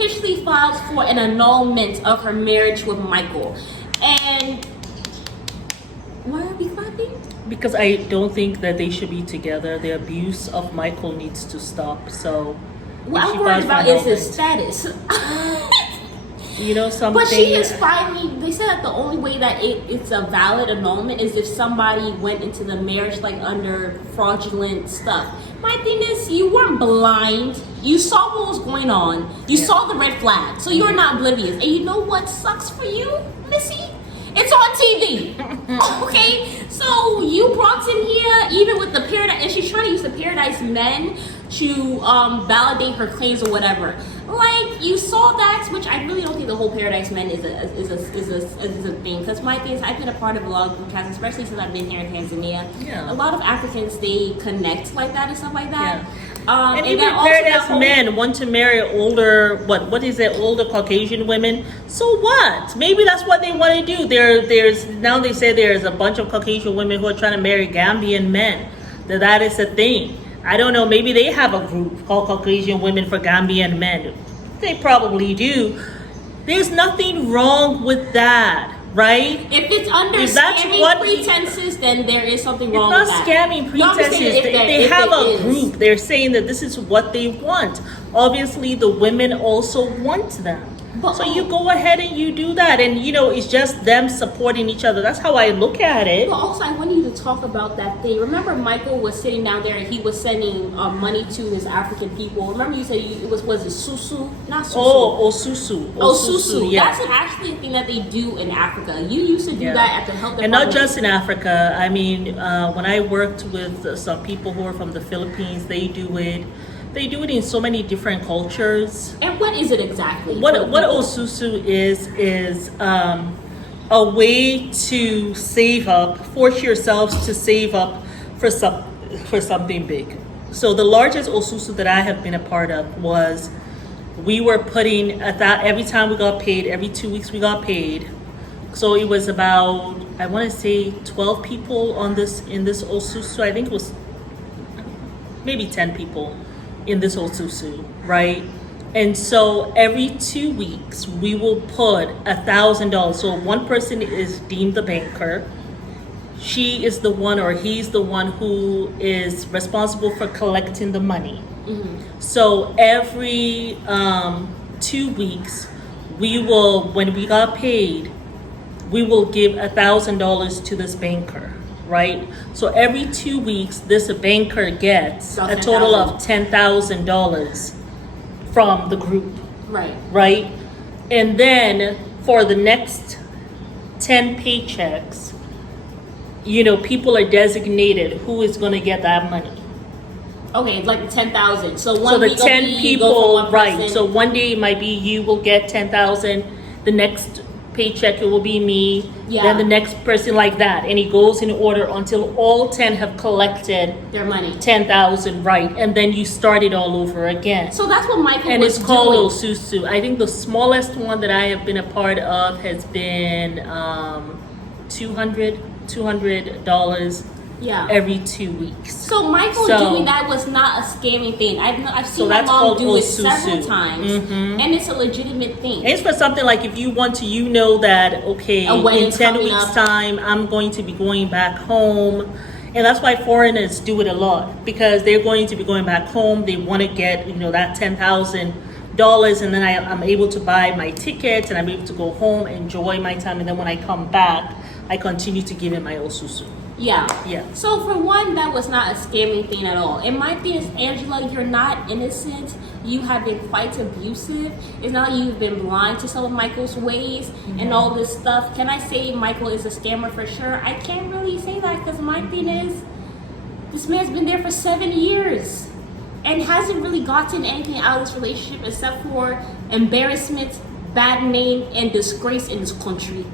Officially filed for an annulment of her marriage with Michael. And why are we clapping? Because I don't think that they should be together. The abuse of Michael needs to stop. So what I'm worried about is his status. You know something? But she is finally, they said that the only way that it's a valid annulment is if somebody went into the marriage like under fraudulent stuff. My thing is, you weren't blind. You saw what was going on. You saw the red flag. So you're not oblivious. And you know what sucks for you, Missy? It's on TV. Okay? So you brought him here, even with the Paradise, and she's trying to use the Paradise Men to validate her claims or whatever. Like, you saw that, which I really don't think the whole Paradise Men is a thing. Because my thing is, I've been a part of a lot of group chats, especially since I've been here in Tanzania. Yeah. A lot of Africans, they connect like that and stuff like that. Yeah. And even Paradise Men want to marry older, older Caucasian women. So what? Maybe that's what they want to do. Now they say there's a bunch of Caucasian women who are trying to marry Gambian men. That is a thing. I don't know, maybe they have a group called Caucasian Women for Gambian Men. They probably do. There's nothing wrong with that, right? If it's under scamming pretenses, then there is something wrong with that. It's not scamming pretenses. They have a group. They're saying that this is what they want. Obviously, the women also want them. So you go ahead and you do that, and it's just them supporting each other. That's how I look at it. But also, I want you to talk about that thing. Remember, Michael was sitting down there and he was sending money to his African people. Remember, you said it was it Susu? Not Susu. Oh, Osusu. Osusu. Yeah. That's actually a thing that they do in Africa. You used to do that at the health department. And not just in Africa. I mean, when I worked with some people who are from the Philippines, they do it. They do it in so many different cultures. And what is it exactly? What Osusu is a way to save up, force yourselves to save up for something big. So the largest Osusu that I have been a part of was, we were putting every time we got paid, every 2 weeks we got paid. So it was about, I want to say 12 people in this Osusu. I think it was maybe 10 people in this Osusu, right? And so every 2 weeks we will put $1,000. So one person is deemed the banker. She is the one, or he's the one, who is responsible for collecting the money. Mm-hmm. So every 2 weeks when we got paid, we will give $1,000 to this banker. Right? So every 2 weeks, this banker gets a total of $10,000 from the group. Right. Right? And then for the next 10 paychecks, people are designated who is going to get that money. Okay, like 10,000. So the 10 people, right? So one day it might be you will get 10,000. The next paycheck, it will be me, then the next person, like that, and it goes in order until all 10 have collected their money, 10,000, right? And then you start it all over again. So that's what Michael and was it's called doing. Osusu. I think the smallest one that I have been a part of has been $200 every 2 weeks. So Michael doing that was not a scamming thing. I've seen my mom do it several times, and it's a legitimate thing. And it's for something like, if you want to, that in 10 weeks time, I'm going to be going back home. And that's why foreigners do it a lot, because they're going to be going back home. They want to get that $10,000, and then I'm able to buy my ticket, and I'm able to go home, enjoy my time, and then when I come back, I continue to give it my Osusu. Yeah. Yeah. So for one, that was not a scamming thing at all. And my thing is, Angela, you're not innocent. You have been quite abusive. It's not like you've been blind to some of Michael's ways and all this stuff. Can I say Michael is a scammer for sure? I can't really say that, because my thing is, this man's been there for 7 years and hasn't really gotten anything out of this relationship except for embarrassment, bad name, and disgrace in this country.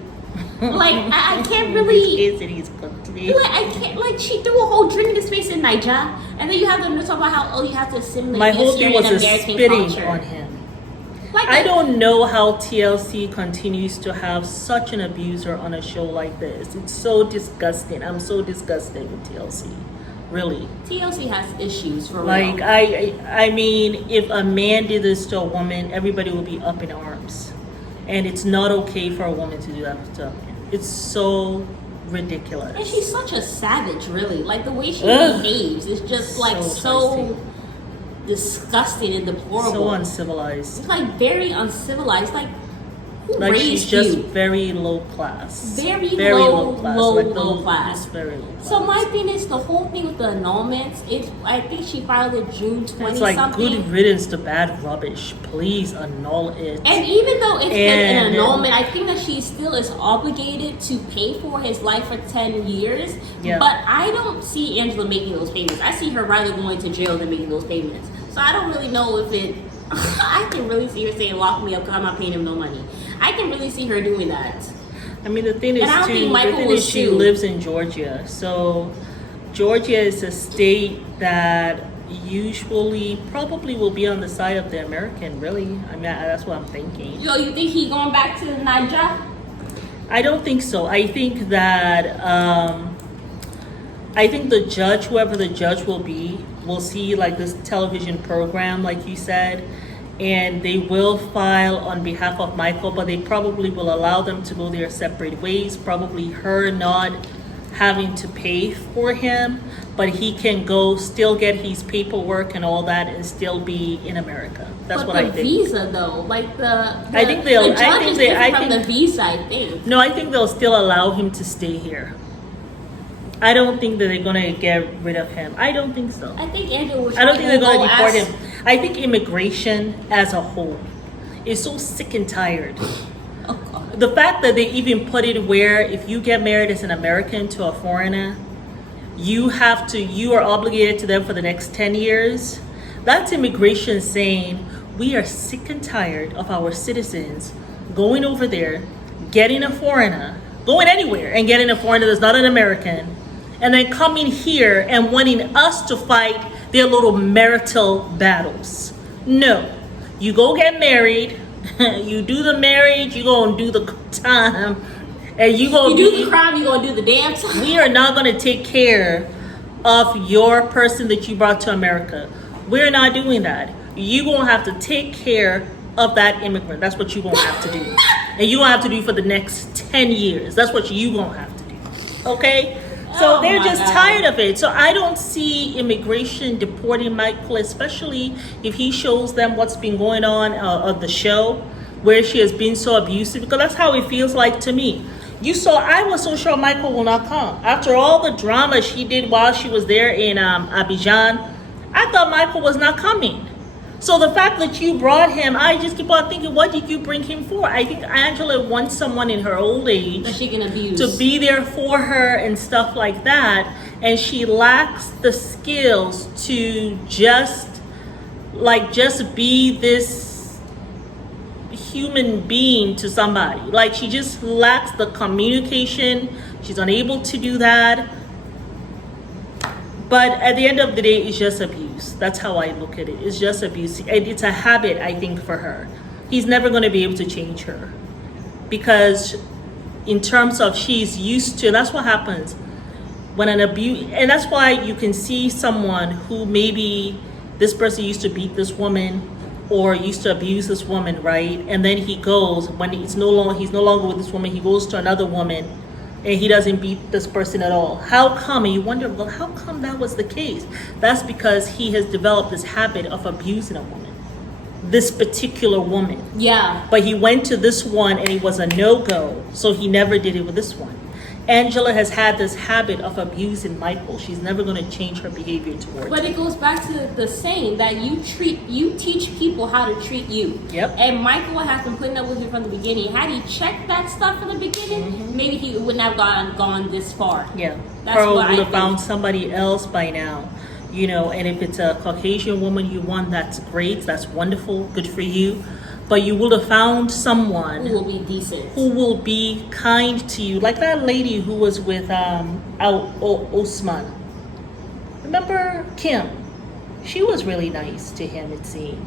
Like, I can't really. Like, I can't. Like, she threw a whole drink in his face in Niger, and then you have them to talk about how you have to assimilate. My whole thing was spitting on him. Like I don't know how TLC continues to have such an abuser on a show like this. It's so disgusting. I'm so disgusted with TLC. Really. TLC has issues for Like, real. I mean, if a man did this to a woman, everybody would be up in arms. And it's not okay for a woman to do that to a man. It's so ridiculous. And she's such a savage, really. Like the way she Ugh. behaves is just like So so feisty. disgusting and deplorable. So uncivilized. It's like very uncivilized. Like who Like raised she's just you? very low class. Very low class. low Like class. just very low class. So my thing is the whole thing with the annulments. I think she filed it June 20 It's like something. good riddance to bad rubbish. Please annul it. And even though it's an And- annulment, I think that she still is obligated to pay for his life for 10 years. Yeah. But I don't see Angela making those payments. I see her rather going to jail than making those payments. So I don't really know if it. I can really see her saying, lock me up because I'm not paying him no money. I can really see her doing that. I mean, the thing is, And I don't think too, the Michael thing will is she sue. lives in Georgia. So Georgia is a state that usually probably will be on the side of the American, really. I mean, that's what I'm thinking. Yo, you think he going back to Niger? I don't think so. I think that I think the judge, whoever the judge will see like this television program, like you said, and they will file on behalf of Michael, but they probably will allow them to go their separate ways. Probably her not having to pay for him, but he can go still get his paperwork and all that and still be in America. That's but what the I think. visa though, like the I think they'll- the judge I think is they- different I from think- the visa, I think. No, I think they'll still allow him to stay here. I don't think that they're gonna get rid of him. I don't think so. I think Angela was I don't think they're go gonna deport ask- him. I think immigration as a whole is so sick and tired. Oh God. The fact that they even put it where if you get married as an American to a foreigner, you are obligated to them for the next 10 years. That's immigration saying we are sick and tired of our citizens going over there, getting a foreigner, going anywhere and getting a foreigner that's not an American, and then coming here and wanting us to fight their little marital battles. No. You go get married, you do the marriage, you go and do the time, and you go You do the crime, you gonna do the damn time. we are not going to take care of your person that you brought to America. We're not doing that. You're going to have to take care of that immigrant. That's what you're going to have to do. And you're going to have to do for the next 10 years. That's what you're going to have to do. Okay? So Oh they're my just God. tired of it. So I don't see immigration deporting Michael, especially if he shows them what's been going on of the show, where she has been so abusive, because that's how it feels like to me. I was so sure Michael will not come. After all the drama she did while she was there in Abidjan, I thought Michael was not coming. So the fact that you brought him, I just keep on thinking, what did you bring him for? I think Angela wants someone in her old age That she can abuse. to be there for her and stuff like that, and she lacks the skills to just be this human being to somebody. Like, she just lacks the communication. She's unable to do that. But at the end of the day, it's just abuse. That's how I look at it. It's just abuse. And it's a habit, I think, for her. He's never going to be able to change her. Because in terms of she's used to, that's what happens when an abuse, and that's why you can see someone who maybe this person used to beat this woman or used to abuse this woman, right? And then he goes, when he's no longer with this woman, he goes to another woman and he doesn't beat this person at all. How come? And you wonder, well, how come that was the case? That's because he has developed this habit of abusing a woman, this particular woman. Yeah. But he went to this one and it was a no-go, so he never did it with this one. Angela has had this habit of abusing Michael. She's never going to change her behavior towards But him. it goes back to the saying that you teach people how to treat you. Yep. And Michael has been putting up with you from the beginning. Had he checked that stuff from the beginning, maybe he wouldn't have gone this far. Yeah. That's Pearl what I would have think. found somebody else by now. And if it's a Caucasian woman you want, that's great. That's wonderful. Good for you. But you would have found someone Who will be decent. who will be kind to you, like that lady who was with Osman. Remember Kim? She was really nice to him, it seemed.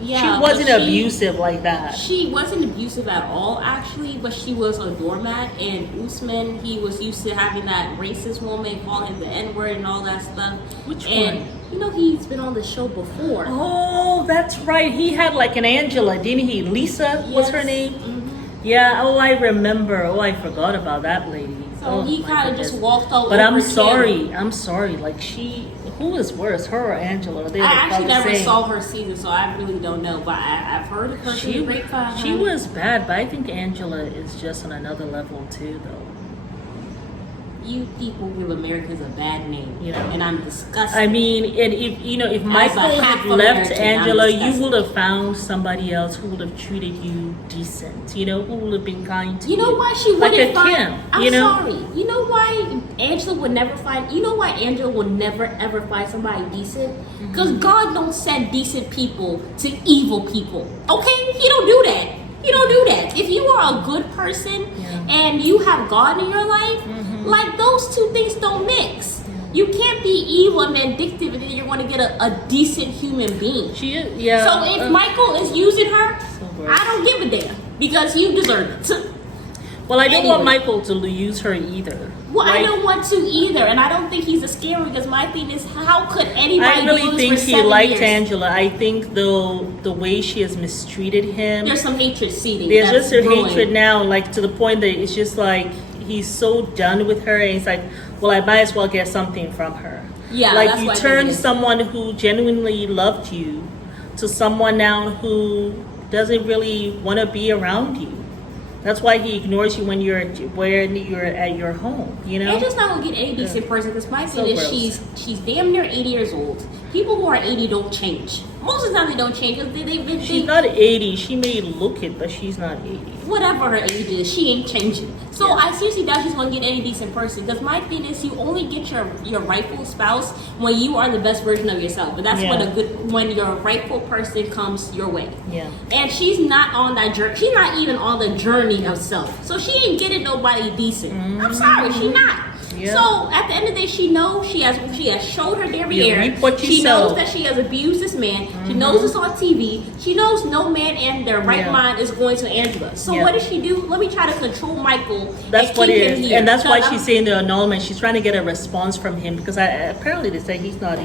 Yeah, she but wasn't abusive like that. She wasn't abusive at all, actually, but she was a doormat. And Usman, he was used to having that racist woman call him the N-word and all that stuff. Which and, one? You know, he's been on the show before. Oh, that's right. He had like an Angela, didn't he? Lisa was her name? Mm-hmm. Yeah, oh, I remember. Oh, I forgot about that lady. So he kind of just walked all over. But I'm sorry. Like who is worse, her or Angela? I actually never saw her season, so I really don't know. But I've heard of her. She was great for She was bad, but I think Angela is just on another level too, though. You people give Americans a bad name, and I'm disgusted. I mean, and if Michael had left Angela, you would have found somebody else who would have treated you decent, who would have been kind to you. You know why she wouldn't find? Kim, I'm sorry. You know why Angela would never find? You know why Angela will never ever find somebody decent? Because God don't send decent people to evil people. Okay, He don't do that. He don't do that. If you are a good person and you have God in your life. Like, those two things don't mix. You can't be evil and vindictive and then you're going to get a decent human being. She is, yeah. So if Michael is using her, I don't give a damn because you deserve it. Well, I don't want Michael to use her either. Well, I don't want to either, and I don't think he's a scammer because my thing is, how could anybody? I really think he liked years? Angela. I think though the way she has mistreated him, there's some hatred seeding. There's just a hatred now, like to the point that it's just like he's so done with her, and he's like, well, I might as well get something from her. Yeah, like that's you what turned someone who genuinely loved you to someone now who doesn't really want to be around you. That's why he ignores you when you're at your home, Angela's not gonna get any decent person because my thing is she's damn near 80 years old. People who are 80 don't change. Most of the time they don't change because she's not 80. She may look it, but she's not 80. Whatever her age is, she ain't changing. So I seriously doubt she's gonna get any decent person. Because my thing is, you only get your rightful spouse when you are the best version of yourself. But that's when your rightful person comes your way. Yeah. And she's not on that journey. She's not even on the journey of self. So she ain't getting nobody decent. I'm sorry, she not. Yeah. So at the end of the day, she knows she has showed her derriere. She knows that she has abused this man. She knows it's on TV. She knows no man in their right mind is going to Angela. So what does she do? Let me try to control Michael. That's what it is, and that's why she's saying the annulment. She's trying to get a response from him because apparently they say he's not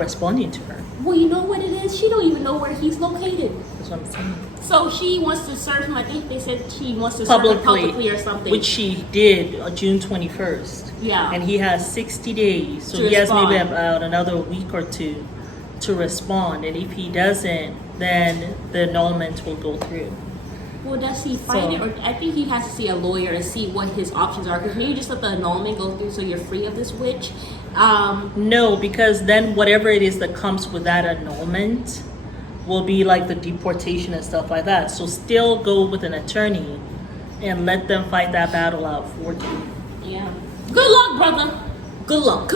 responding to her. Well, you know what it is? She don't even know where he's located. That's what I'm saying. So she wants to serve him. I think they said she wants to serve him publicly or something. Which she did on June 21st. Yeah. And he has 60 days. So he has maybe about another week or two to respond. And if he doesn't, then the annulment will go through. Well, does he fight it? Or I think he has to see a lawyer and see what his options are. Because maybe just let the annulment go through so you're free of this witch. No, because then whatever it is that comes with that annulment will be like the deportation and stuff like that. So still go with an attorney and let them fight that battle out for you. Yeah. Good luck, brother. Good luck.